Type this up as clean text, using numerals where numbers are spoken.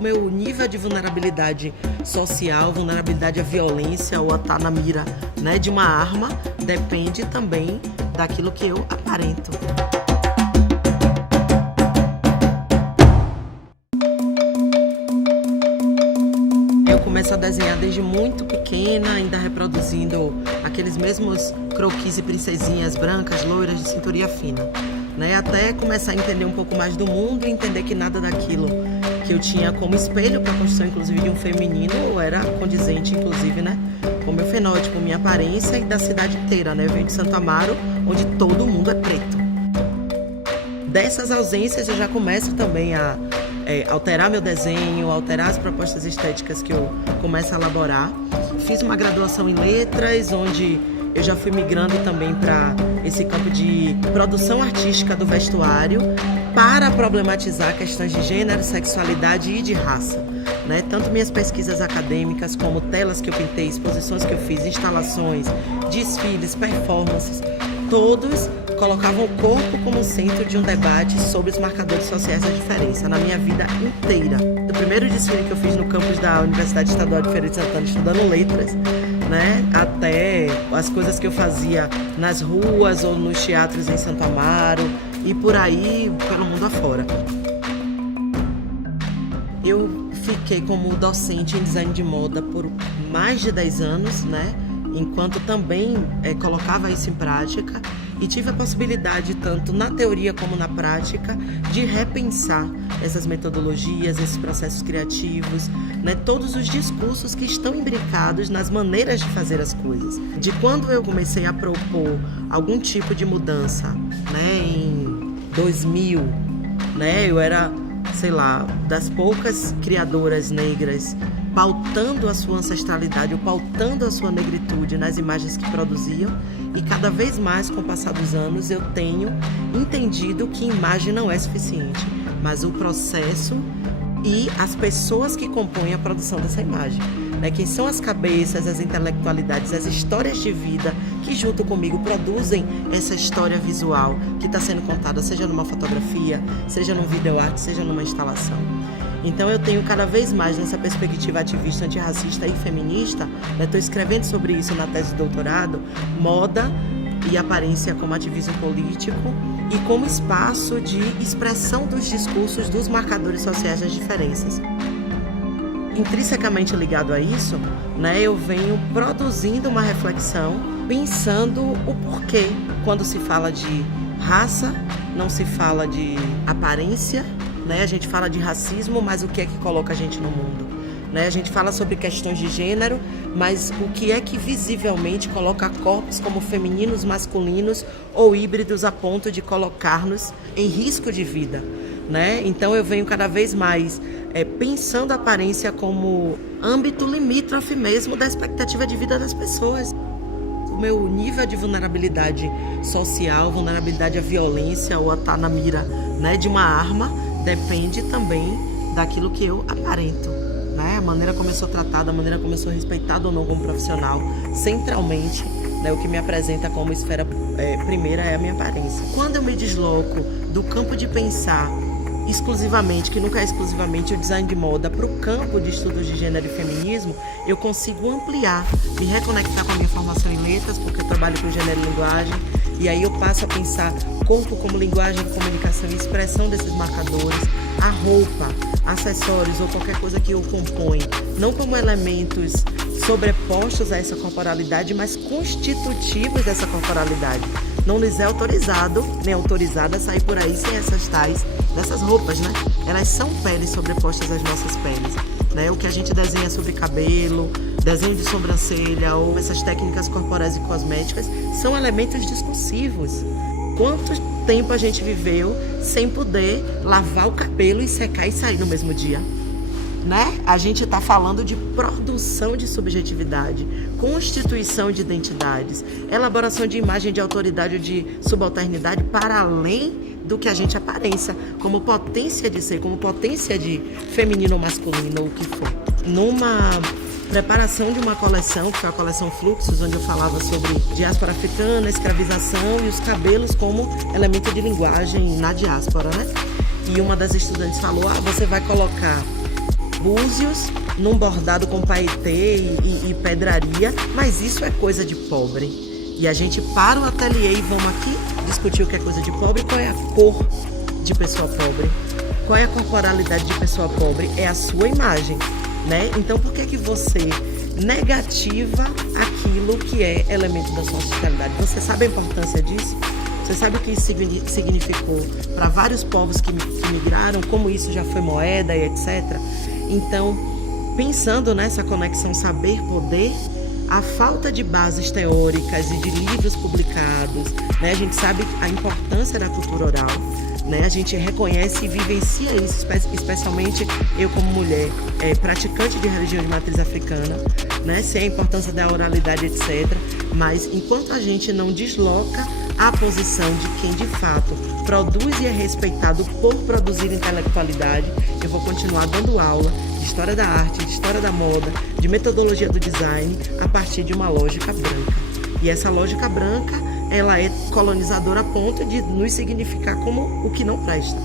meu nível de vulnerabilidade social, vulnerabilidade à violência ou a estar na mira, né, de uma arma, depende também daquilo que eu aparento. Eu começo a desenhar desde muito pequena, ainda reproduzindo aqueles mesmos croquis e princesinhas brancas, loiras, de cinturinha fina, né? Até começar a entender um pouco mais do mundo e entender que nada daquilo que eu tinha como espelho para a construção, inclusive, de um feminino era condizente, inclusive, né, com o meu fenótipo, minha aparência e da cidade inteira, né? Eu venho de Santo Amaro, onde todo mundo é preto. Dessas ausências eu já começo também a alterar meu desenho, alterar as propostas estéticas que eu começo a elaborar. Fiz uma graduação em letras, onde eu já fui migrando também para esse campo de produção artística do vestuário para problematizar questões de gênero, sexualidade e de raça, né? Tanto minhas pesquisas acadêmicas como telas que eu pintei, exposições que eu fiz, instalações, desfiles, performances, todos colocavam o corpo como centro de um debate sobre os marcadores sociais da diferença na minha vida inteira. O primeiro desfile que eu fiz no campus da Universidade Estadual de Feira de Santana, estudando letras, né, até as coisas que eu fazia nas ruas ou nos teatros em Santo Amaro e por aí pelo mundo afora. Eu fiquei como docente em design de moda por mais de 10 anos, né, enquanto também colocava isso em prática, e tive a possibilidade, tanto na teoria como na prática, de repensar essas metodologias, esses processos criativos, né, todos os discursos que estão imbricados nas maneiras de fazer as coisas. De quando eu comecei a propor algum tipo de mudança, né, em 2000, né, eu era, sei lá, das poucas criadoras negras pautando a sua ancestralidade, ou pautando a sua negritude nas imagens que produziam, e cada vez mais, com o passar dos anos, eu tenho entendido que imagem não é suficiente, mas o processo e as pessoas que compõem a produção dessa imagem, né? Quem são as cabeças, as intelectualidades, as histórias de vida que junto comigo produzem essa história visual que está sendo contada, seja numa fotografia, seja num videoarte, seja numa instalação. Então eu tenho cada vez mais nessa perspectiva ativista, antirracista e feminista, estou escrevendo sobre isso na tese de doutorado, moda e aparência como ativismo político e como espaço de expressão dos discursos dos marcadores sociais das diferenças. Intrinsecamente ligado a isso, né, eu venho produzindo uma reflexão, pensando o porquê. Quando se fala de raça, não se fala de aparência, né? A gente fala de racismo, mas o que é que coloca a gente no mundo? Né? A gente fala sobre questões de gênero, mas o que é que visivelmente coloca corpos como femininos, masculinos ou híbridos a ponto de colocar-nos em risco de vida? Né? Então eu venho cada vez mais pensando a aparência como âmbito limítrofe mesmo da expectativa de vida das pessoas. O meu nível de vulnerabilidade social, vulnerabilidade à violência ou a estar na mira, né, de uma arma, depende também daquilo que eu aparento, né? A maneira como eu sou tratada, a maneira como eu sou respeitada ou não como profissional, centralmente, né, o que me apresenta como esfera primeira é a minha aparência. Quando eu me desloco do campo de pensar exclusivamente, que nunca é exclusivamente, o design de moda para o campo de estudos de gênero e feminismo, eu consigo ampliar, me reconectar com a minha formação em letras, porque eu trabalho com gênero e linguagem, e aí eu passo a pensar corpo como linguagem de comunicação e expressão desses marcadores, a roupa, acessórios ou qualquer coisa que o compõe, não como elementos sobrepostos a essa corporalidade, mas constitutivos dessa corporalidade. Não lhes é autorizado, nem autorizada a sair por aí sem essas tais, dessas roupas, né? Elas são peles sobrepostas às nossas peles, né? O que a gente desenha sobre cabelo, desenho de sobrancelha ou essas técnicas corporais e cosméticas são elementos discursivos. Quanto tempo a gente viveu sem poder lavar o cabelo e secar e sair no mesmo dia? Né? A gente está falando de produção de subjetividade, constituição de identidades, elaboração de imagem de autoridade ou de subalternidade para além do que a gente aparência, como potência de ser, como potência de feminino ou masculino ou o que for. Numa preparação de uma coleção, que foi a coleção Fluxos, onde eu falava sobre diáspora africana, escravização e os cabelos como elemento de linguagem na diáspora, né? E uma das estudantes falou, você vai colocar búzios num bordado com paetê e pedraria, mas isso é coisa de pobre. E a gente para o ateliê e vamos aqui discutir o que é coisa de pobre, qual é a cor de pessoa pobre, qual é a corporalidade de pessoa pobre, é a sua imagem, né? Então por que você negativa aquilo que é elemento da sua hospitalidade? Você sabe a importância disso? Você sabe o que isso significou para vários povos que migraram, como isso já foi moeda e etc. Então, pensando nessa conexão saber-poder, a falta de bases teóricas e de livros publicados, né? A gente sabe a importância da cultura oral, né? A gente reconhece e vivencia isso, especialmente eu como mulher, praticante de religião de matriz africana, né? Sei a importância da oralidade, etc. Mas enquanto a gente não desloca a posição de quem de fato produz e é respeitado por produzir intelectualidade, eu vou continuar dando aula de história da arte, de história da moda, de metodologia do design a partir de uma lógica branca. E essa lógica branca, ela é colonizadora a ponto de nos significar como o que não presta.